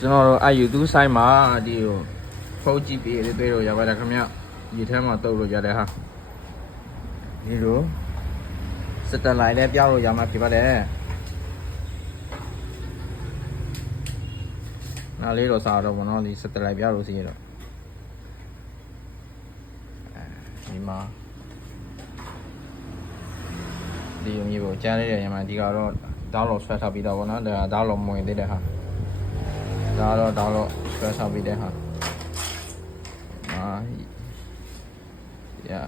ကျွန်တော်တို့အဲ့ YouTube site မှာဒီကိုဖုန်းကြည့်ပြီးတွေ့လို့ရပါတယ်ခင်ဗျဒီထဲမှာတုပ်လို့ရတယ်ဟာဒီလိုစက်တလိုက်လည်းပြောင်းလို့ရမှာဖြစ်ပါတယ်နားလေးတော့စားတော့ဘောနော်ဒီစက်တလိုက်ပြောင်းလို့စီရတော့ဒီမှာဒီမျိုးမျိုးကြားလိုက်ရရမှာဒီကတော့download ဆွဲထားပြီးတော့ဘောနော်ဒါ download မဝင်သေးတဲ့ဟာဒါတော့ download ဆွဲထားပြီးတဲ့ဟာ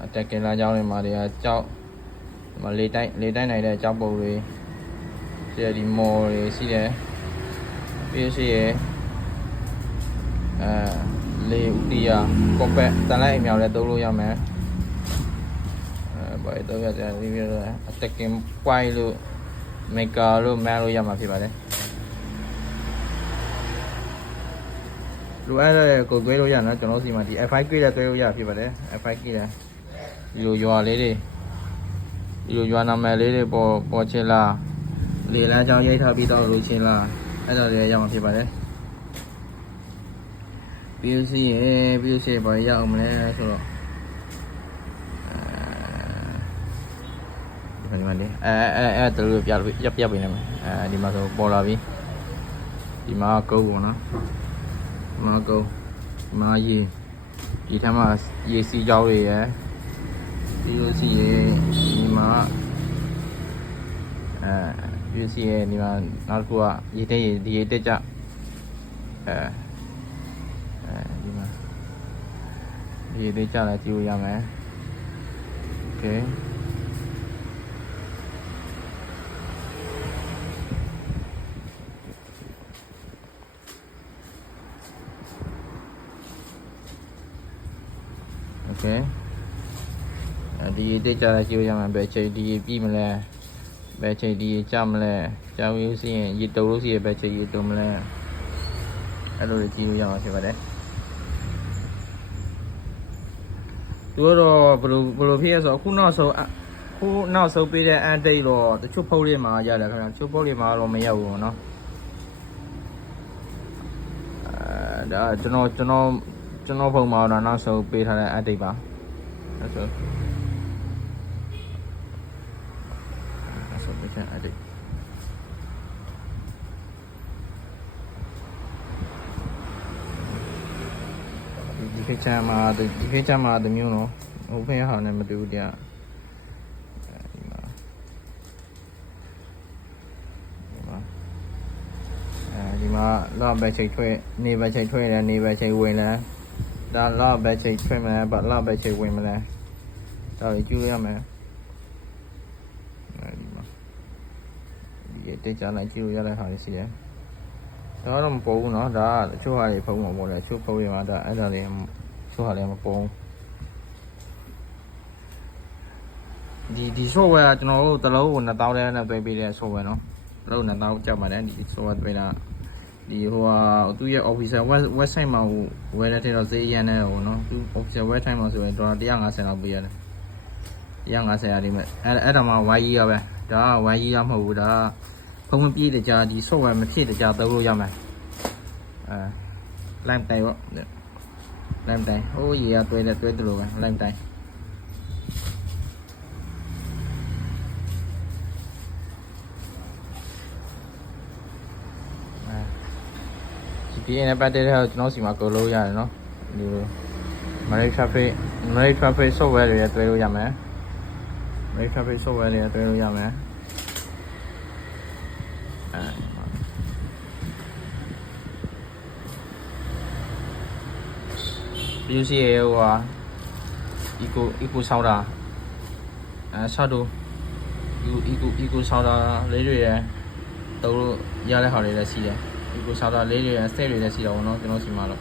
အတက်ကင်လာကြောင်းတွေမှာတွေကကြောက်လေတိုင်းနိုင်တဲ့ကြောက်ပုံတွေရှိတယ်ဒီမော်တွေရှိတယ်ပြီးရှိရလေဥတီယာကော့ပက်တန်လိုက်အမြောက်လည်းသုံးလို့ရမယ်ဘာလို့တော့ရတယ်ဒီပြအတက်ကင်ပွိုင်လို့မေကာလို့မန်လို့ရမှာဖြစ်ပါတယ်လူအဲ့ဒါကိုတွဲလို့ရနော်ကျွန်တော်စီမှာဒီ F5 ကိလည်းတွဲလို့ရဖြစ်ပါတယ် F5 ကိလည်းဒီလိုရွာလေးတွေဒီလိုရွာနာမည်လေးတွေပေါ်ချင်လားလေလမ်းကြောင်းရိုက်ထားပြီးတော့လို့ချင်လားအဲ့ဒါတွေရမှာဖြစ်ပါတယ်ပြီးစီဘာရအောင်မလဲဆိုတော့ဒီမှာလေအဲ့တူပြပေးနေမှာဒီမှာဆိုပေါ်လာပြီဒီမှာကုန်းပေါ့နော်မာကုန်းမာရီဒီထက်မှရေစီကြောင်းတွေရယ်ပြီးလို့ရှိရင်ဒီမှာပြီးလို့ရှိရင်ဒီမှာနောက်တစ်ခုကရေတက်ဒီရေတက်ကြဒီမှာဒီရေတက်ကြလည်းကြည့်လို့ရမယ်โอเคโอเคဒီတက်ကြတဲ့ကြည့်ရမှာပဲချိန်ဒီပြီးမလဲပဲချိန်ဒီကြမလဲကြောင်ရိုးစီရင်ရေတုံလို့စီရပဲချိန်ရေတုံမလဲအဲ့လိုကြည့်လို့ရမှာဖြစ်ပါတယ်သူတော့ဘယ်လိုဖြစ်ရဆိုအခုနောက်ဆုံးပေးတဲ့အန်တိတ်တော့တချို့ဖုန်းလေးမှာရတယ်ခင်ဗျာတချို့ဖုန်းလေးမှာတော့မရဘူးเนาะဒါကျွန်တော်ဖုန်းမှာတော့နောက်ဆုံးပေးထားတဲ့အန်တိတ်ပါအဲ့ဆိုအဲ့ဒီခေတ်ချမ်းမှာတမျိုးနော်ဟိုဖင်းဟာနဲ့မတူဘူးတရားဒီမှာလော့ဘက်ချိန်ထွက်နေဘက်ချိန်ထွက်တယ်နေဘက်ချိန်ဝင်လဲဒါလော့ဘက်ချိန်ထွက်မလဲဘာလော့ဘက်ချိန်ဝင်မလဲဒါကိုကြည့်ရမယ်တက်ကြလိုက်ကြည့်လို့ရတဲ့ဟာတွေရှိတယ်။ဒါတော့မပေါ်ဘူးเนาะဒါကတချို့ဟာတွေဖုံးမှာပေါ်တယ်တချို့ဖုံးတွေမှာဒါအဲ့ဒါတွေတချို့ဟာတွေမပေါ်ဒီ software ကျွန်တော်တို့တလုံးကို2000လဲနဲ့တွဲပေးတဲ့ software เนาะတလုံး2000ကြောက်ပါတယ်ဒီ software တွဲတာဒီဟိုဟာသူ့ရဲ့ official website မှာဝယ်တဲ့ထဲတော့ဈေးရန်နေဟိုเนาะသူ official website မှာဆိုရင်ဒေါ်လာ150လောက်ပေးရတယ်150ရတယ်မဲ့အဲ့ဒါမှ YE ရပဲဒါက YE ရမဟုတ်ဘူးဒါဖုံးမပြည့်တကြဒီ software မဖြစ်တကြသုံးလို့ရမယ်lime တိုင်ပေါ့ lime တိုင်ဟိုရေကတွဲတယ်လို့ပဲ lime တိုင်GPS နဲ့ပတ်သက်တဲ့ကျွန်တော်စီမှာကိုလို့ရတယ်နော်ဒီလို Marine Traffic software တွေတွဲလို့ရမယ် Marine Traffic software တွေတွဲလို့ရမယ်ပြီးစီရေဟိုဟာ eco sound ဆောက်တော့ eco sound လေးတွေရတော့ရတဲ့ဟာတွေလည်းရှိတယ် eco sound လေးတွေဆက်တွေလည်းရှိတော့ဗောနော်ကျွန်တော်စီမှာတော့